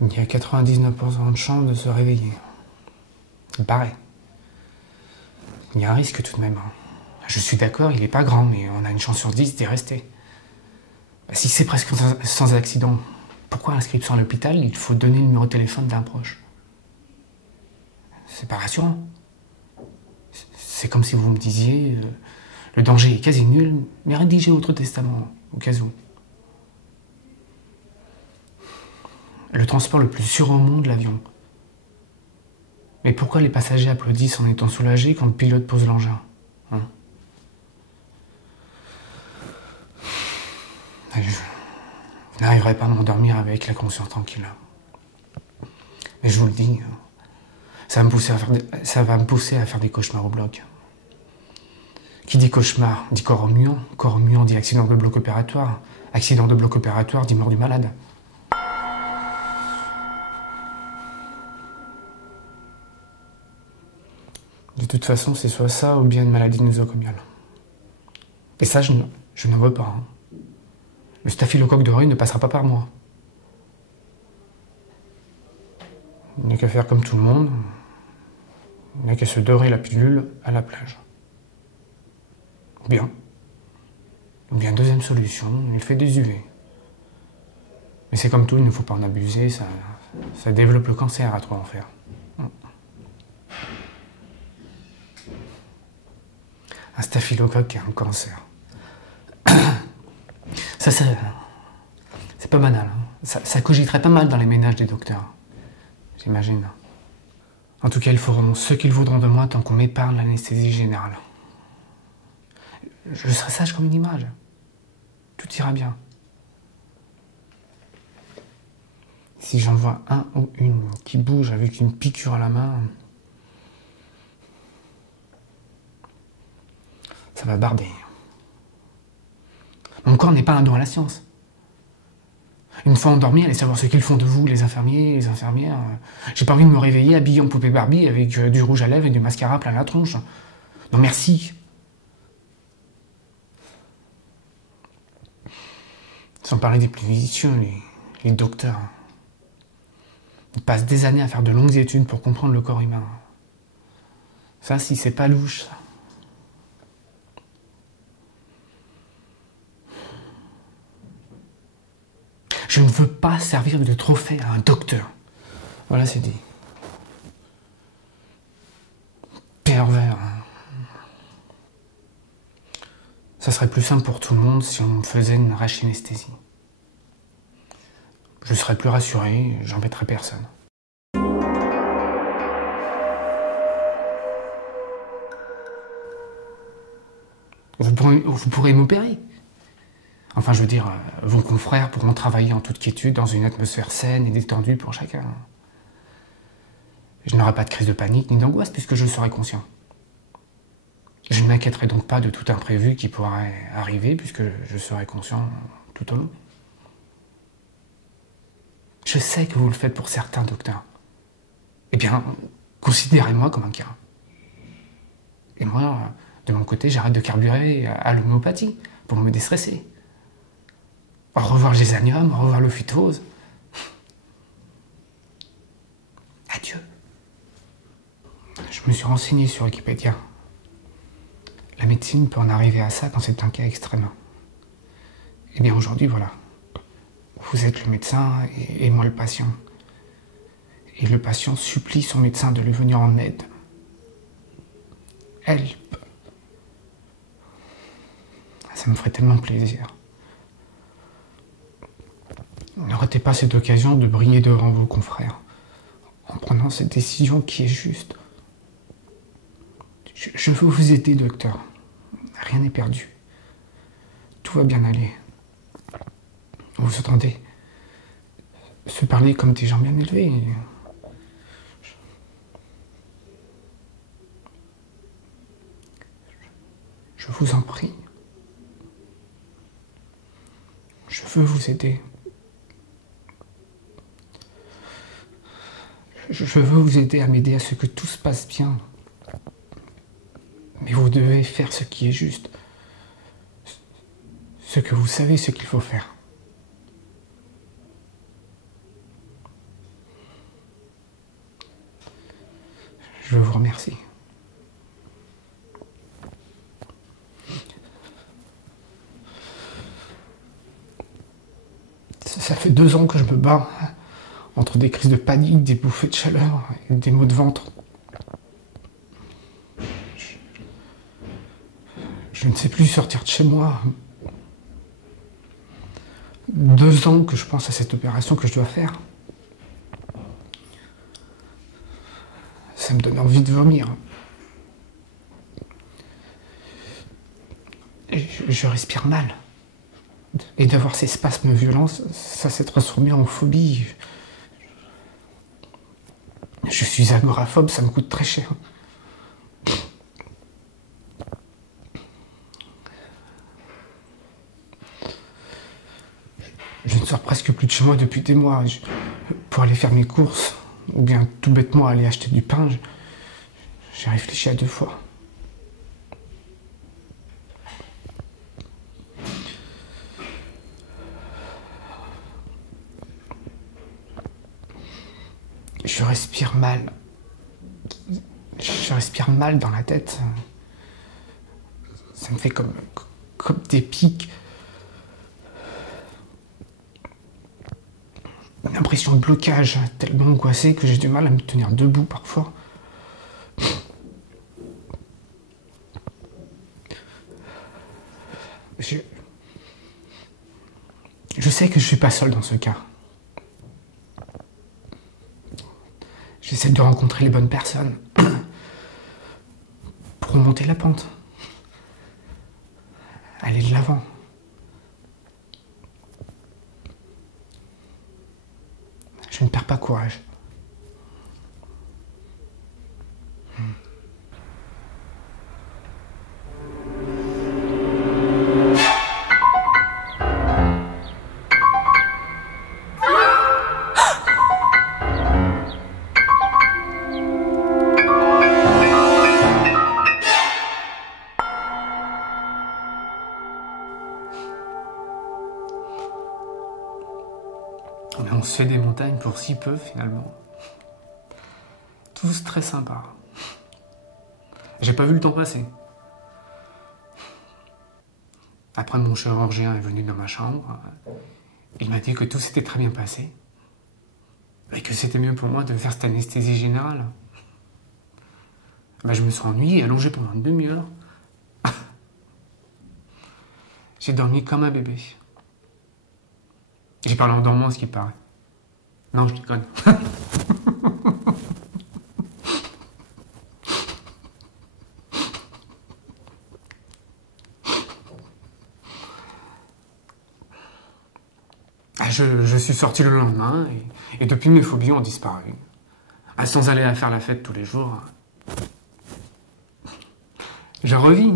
Il y a 99% de chances de se réveiller. Il paraît. Il y a un risque tout de même. Je suis d'accord, il n'est pas grand, mais on a une chance sur 10 d'y rester. Si c'est presque sans accident, pourquoi l'inscription à l'hôpital, il faut donner le numéro de téléphone d'un proche? C'est pas rassurant. C'est comme si vous me disiez le danger est quasi nul, mais rédigez votre testament, au cas où. Le transport le plus sûr au monde, l'avion. Mais pourquoi les passagers applaudissent en étant soulagés quand le pilote pose l'engin, hein? Je n'arriverai pas à m'endormir avec la conscience tranquille. Mais je vous le dis, ça va me pousser à faire des cauchemars au bloc. Qui dit cauchemar dit corps remuant. Corps remuant dit accident de bloc opératoire. Accident de bloc opératoire dit mort du malade. De toute façon, c'est soit ça ou bien une maladie nosocomiale. Et ça, je n'en veux pas. Le staphylocoque doré ne passera pas par moi. Il n'y a qu'à faire comme tout le monde. Il n'y a qu'à se dorer la pilule à la plage. Ou bien deuxième solution, il fait des UV. Mais c'est comme tout, il ne faut pas en abuser, ça développe le cancer à trop en faire. Un staphylocoque et un cancer. Ça, c'est pas banal. Ça cogiterait pas mal dans les ménages des docteurs. J'imagine. En tout cas, ils feront ce qu'ils voudront de moi tant qu'on m'épargne l'anesthésie générale. Je serai sage comme une image. Tout ira bien. Si j'en vois un ou une qui bouge avec une piqûre à la main, ça va barder. Mon corps n'est pas un don à la science. Une fois endormi, allez savoir ce qu'ils font de vous, les infirmiers, les infirmières. J'ai pas envie de me réveiller habillé en poupée Barbie avec du rouge à lèvres et du mascara plein la tronche. Non merci. Sans parler des plus vicieux, les docteurs. Ils passent des années à faire de longues études pour comprendre le corps humain. Ça, si c'est pas louche, ça. Je ne veux pas servir de trophée à un docteur. Voilà, c'est dit. Pervers. Ça serait plus simple pour tout le monde si on me faisait une rachianesthésie. Je serais plus rassuré, j'embêterais personne. Vous pourrez m'opérer. Enfin, je veux dire, vos confrères pourront travailler en toute quiétude dans une atmosphère saine et détendue pour chacun. Je n'aurai pas de crise de panique ni d'angoisse puisque je serai conscient. Je ne m'inquiéterai donc pas de tout imprévu qui pourrait arriver puisque je serai conscient tout au long. Je sais que vous le faites pour certains docteurs. Eh bien, considérez-moi comme un cas. Et moi, de mon côté, j'arrête de carburer à l'homéopathie pour me déstresser. Au revoir le gésanium, au revoir le phytose. Adieu. Je me suis renseigné sur Wikipédia. La médecine peut en arriver à ça quand c'est un cas extrême. Eh bien aujourd'hui, voilà. Vous êtes le médecin et moi le patient. Et le patient supplie son médecin de lui venir en aide. Help. Ça me ferait tellement plaisir. Ne ratez pas cette occasion de briller devant vos confrères en prenant cette décision qui est juste. Je veux vous aider, docteur. Rien n'est perdu. Tout va bien aller. Vous entendez se parler comme des gens bien élevés. Je vous en prie. Je veux vous aider. Je veux vous aider à m'aider à ce que tout se passe bien. Mais vous devez faire ce qui est juste. Ce que vous savez, ce qu'il faut faire. Je vous remercie. Ça fait 2 ans que je me bats entre des crises de panique, des bouffées de chaleur et des maux de ventre. Je ne sais plus sortir de chez moi. 2 ans que je pense à cette opération que je dois faire. Ça me donne envie de vomir. Je respire mal. Et d'avoir ces spasmes violents, ça s'est transformé en phobie. Je suis agoraphobe, ça me coûte très cher. Je ne sors presque plus de chez moi depuis des mois. Pour aller faire mes courses, ou bien tout bêtement aller acheter du pain, j'ai réfléchi à 2 fois. Je respire mal. Je respire mal dans la tête. Ça me fait comme des pics. Une impression de blocage tellement angoissée que j'ai du mal à me tenir debout parfois. Je sais que je suis pas seul dans ce cas. J'essaie de rencontrer les bonnes personnes pour remonter la pente. Aller de l'avant. Je ne perds pas courage. Mais on se fait des montagnes pour si peu, finalement. Tous très sympas. J'ai pas vu le temps passer. Après, mon chirurgien est venu dans ma chambre. Il m'a dit que tout s'était très bien passé. Et que c'était mieux pour moi de faire cette anesthésie générale. Ben, je me suis ennuyé, allongé pendant une demi-heure. J'ai dormi comme un bébé. J'ai parlé en dormant, ce qui paraît. Non, je déconne. Je suis sorti le lendemain et depuis mes phobies ont disparu. Sans aller à faire la fête tous les jours. Je revis.